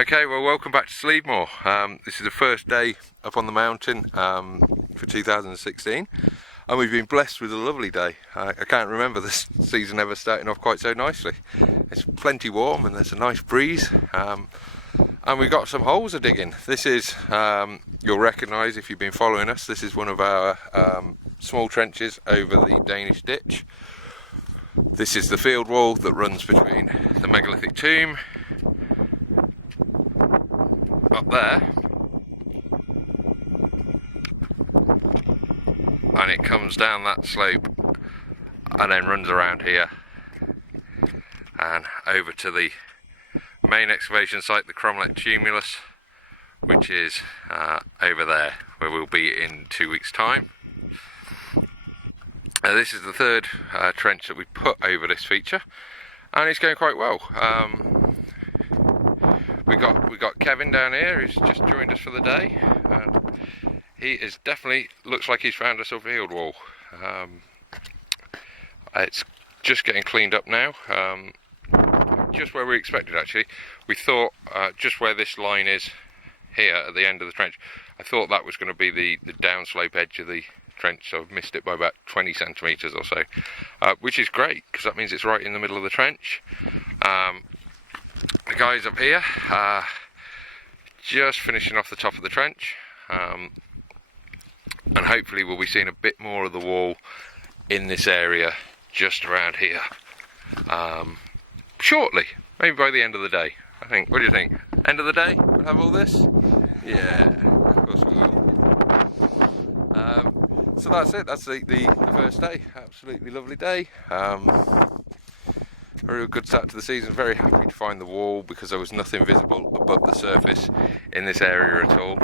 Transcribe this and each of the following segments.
Okay, well, welcome back to Sleedmore. This is the first day up on the mountain for 2016, and we've been blessed with a lovely day. I can't remember this season ever starting off quite so nicely. It's plenty warm and there's a nice breeze, and we've got some holes to dig in. This is, you'll recognise if you've been following us, this is one of our small trenches over the Danish ditch. This is the field wall that runs between the megalithic tomb up there, and it comes down that slope and then runs around here and over to the main excavation site, the Cromlech Tumulus, which is over there, where we'll be in 2 weeks' time. This is the third trench that we put over this feature, and it's going quite well. We got Kevin down here, who's just joined us for the day, and he is definitely looks like he's found us a field wall. It's just getting cleaned up now, just where we expected actually. We thought just where this line is here at the end of the trench, I thought that was going to be the downslope edge of the trench, so I've missed it by about 20 centimetres or so, which is great because that means it's right in the middle of the trench. The guys up here just finishing off the top of the trench, and hopefully we'll be seeing a bit more of the wall in this area just around here shortly, maybe by the end of the day, I think. What do you think? End of the day we'll have all this? Yeah, of course we will. So that's it, that's the first day. Absolutely lovely day. A real good start to the season. Very happy to find the wall because there was nothing visible above the surface in this area at all.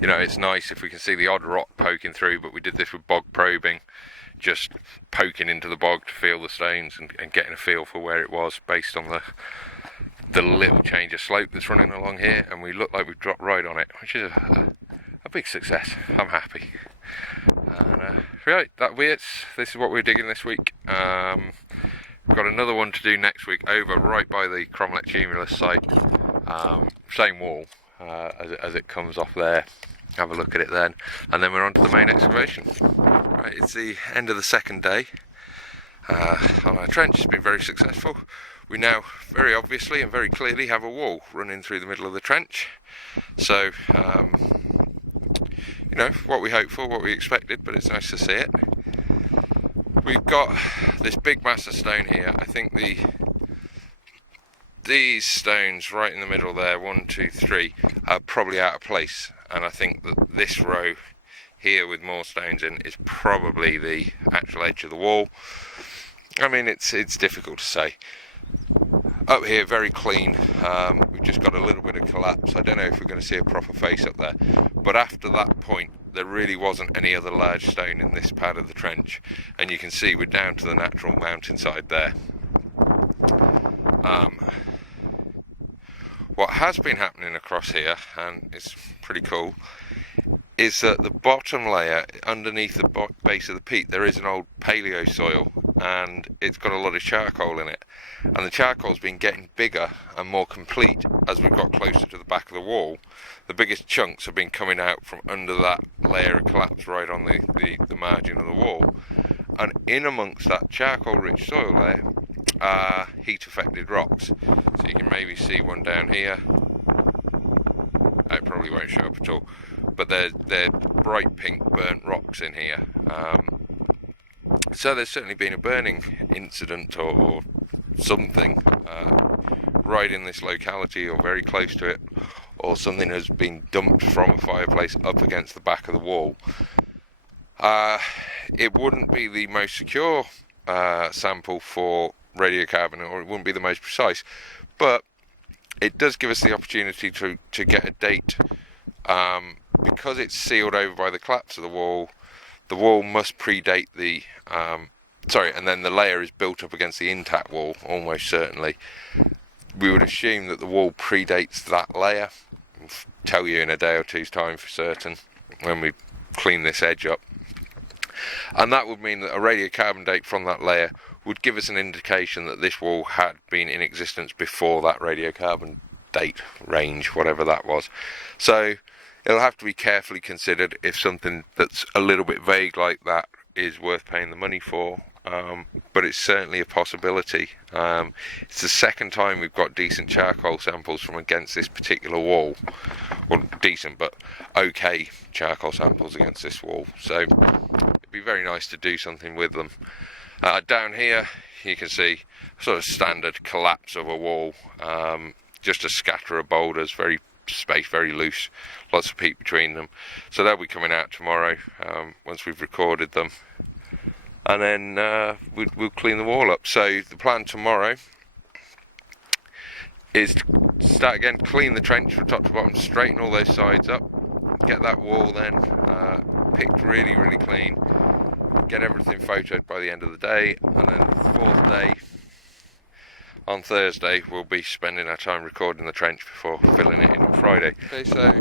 You know, it's nice if we can see the odd rock poking through, but we did this with bog probing, just poking into the bog to feel the stones and getting a feel for where it was based on the little change of slope that's running along here, and we look like we've dropped right on it, which is a big success. I'm happy. And right, that'll be it. This is what we're digging this week. We've got another one to do next week over right by the Cromlech Tumulus site. Same wall as it comes off there. Have a look at it then, and then we're on to the main excavation. Right, it's the end of the second day on our trench. It's been very successful. We now very obviously and very clearly have a wall running through the middle of the trench. So you know, what we hoped for, what we expected, but it's nice to see it. We've got this big mass of stone here. I think these stones right in the middle there, 1, 2, 3, are probably out of place, and I think that this row here with more stones in is probably the actual edge of the wall. I mean, it's difficult to say. Up here, very clean. We've just got a little bit of collapse. I don't know if we're going to see a proper face up there, but after that point there really wasn't any other large stone in this part of the trench, and you can see we're down to the natural mountainside there. What has been happening across here, and it's pretty cool, is that the bottom layer underneath the base of the peat there is an old paleo soil, and it's got a lot of charcoal in it, and the charcoal's been getting bigger and more complete as we've got closer to the back of the wall. The biggest chunks have been coming out from under that layer of collapse right on the margin of the wall, and in amongst that charcoal rich soil there are heat affected rocks. So you can maybe see one down here. It probably won't show up at all, but they're bright pink burnt rocks in here. So there's certainly been a burning incident or something right in this locality or very close to it, or something has been dumped from a fireplace up against the back of the wall. It wouldn't be the most secure sample for radiocarbon, or it wouldn't be the most precise, but it does give us the opportunity to get a date. Because it's sealed over by the collapse of the wall must predate the and then the layer is built up against the intact wall almost certainly. We would assume that the wall predates that layer. We'll tell you in a day or two's time for certain when we clean this edge up, and that would mean that a radiocarbon date from that layer would give us an indication that this wall had been in existence before that radiocarbon date range, whatever that was. So it'll have to be carefully considered if something that's a little bit vague like that is worth paying the money for, but it's certainly a possibility. It's the second time we've got decent charcoal samples from against this particular wall. Well, decent but okay charcoal samples against this wall, so it'd be very nice to do something with them. Down here you can see sort of standard collapse of a wall, just a scatter of boulders, very loose, lots of peat between them. So they'll be coming out tomorrow, once we've recorded them, and then we'll clean the wall up. So the plan tomorrow is to start again, clean the trench from top to bottom, straighten all those sides up, get that wall then picked really clean, get everything photoed by the end of the day, and then the fourth day, on Thursday, we'll be spending our time recording the trench before filling it in on Friday. Okay, so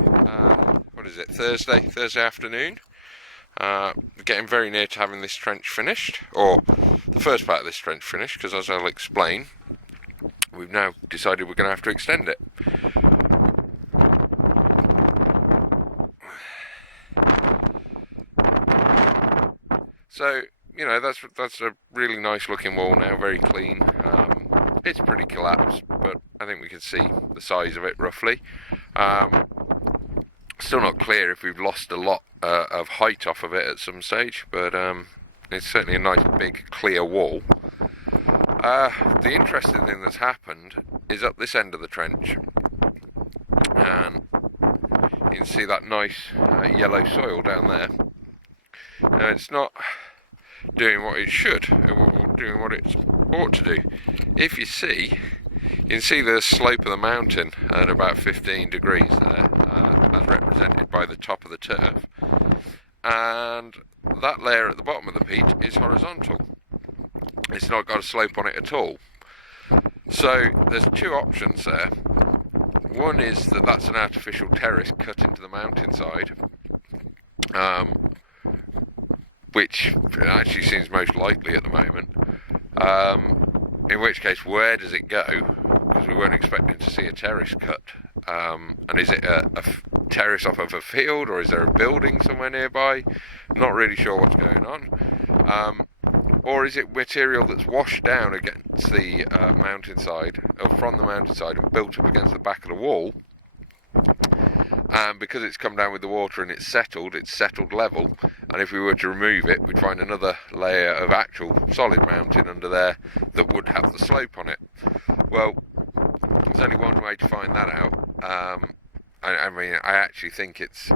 what is it, Thursday afternoon. We're getting very near to having this trench finished, or the first part of this trench finished, because as I'll explain, we've now decided we're going to have to extend it. So, you know, that's a really nice looking wall now, very clean. It's pretty collapsed, but I think we can see the size of it roughly. Still not clear if we've lost a lot of height off of it at some stage, but it's certainly a nice big clear wall. The interesting thing that's happened is up this end of the trench, and you can see that nice yellow soil down there. Now it's not doing what it should, or doing what it ought to do. If you see, you can see the slope of the mountain at about 15 degrees there, as represented by the top of the turf, and that layer at the bottom of the peat is horizontal. It's not got a slope on it at all. So there's two options there. One is that that's an artificial terrace cut into the mountainside, which actually seems most likely at the moment. In which case, where does it go? Because we weren't expecting to see a terrace cut. And is it a terrace off of a field, or is there a building somewhere nearby? Not really sure what's going on. Or is it material that's washed down against the mountainside, or from the mountainside, and built up against the back of the wall? And because it's come down with the water and it's settled level, and if we were to remove it, we'd find another layer of actual solid mountain under there that would have the slope on it. Well, there's only one way to find that out. I mean, I actually think it's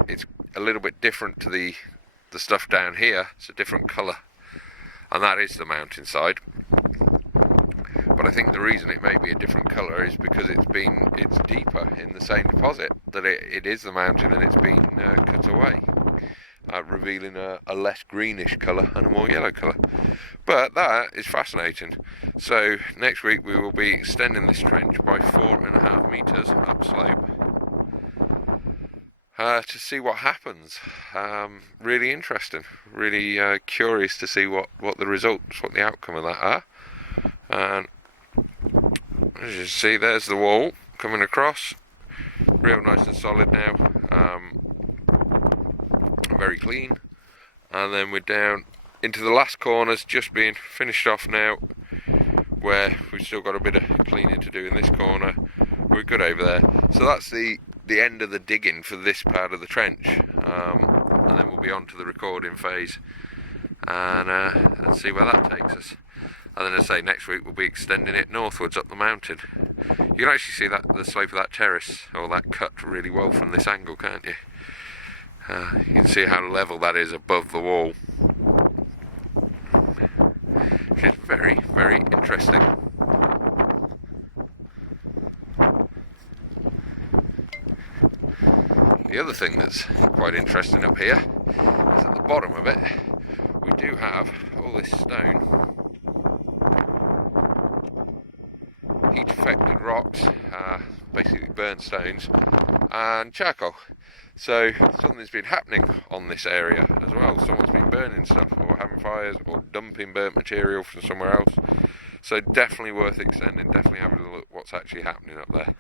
a little bit different to the stuff down here. It's a different colour, and that is the mountainside. But I think the reason it may be a different colour is because it's deeper in the same deposit, that it is the mountain and it's been cut away, revealing a less greenish colour and a more yellow colour. But that is fascinating. So next week we will be extending this trench by 4.5 metres upslope to see what happens. Really interesting, really curious to see what the results, what the outcome of that are. And as you see, there's the wall coming across, real nice and solid now, very clean. And then we're down into the last corners, just being finished off now, where we've still got a bit of cleaning to do in this corner. We're good over there. So that's the end of the digging for this part of the trench, and then we'll be on to the recording phase and see where that takes us. And then, as I say, next week we'll be extending it northwards up the mountain. You can actually see the slope of that terrace, or that cut, really well from this angle, can't you? You can see how level that is above the wall, which is very, very interesting. The other thing that's quite interesting up here is at the bottom of it we do have all this stone, heat affected rocks, basically burnt stones, and charcoal. So something's been happening on this area as well. Someone's been burning burning stuff or having fires or dumping burnt material from somewhere else. So definitely worth extending, definitely having a look what's actually happening up there.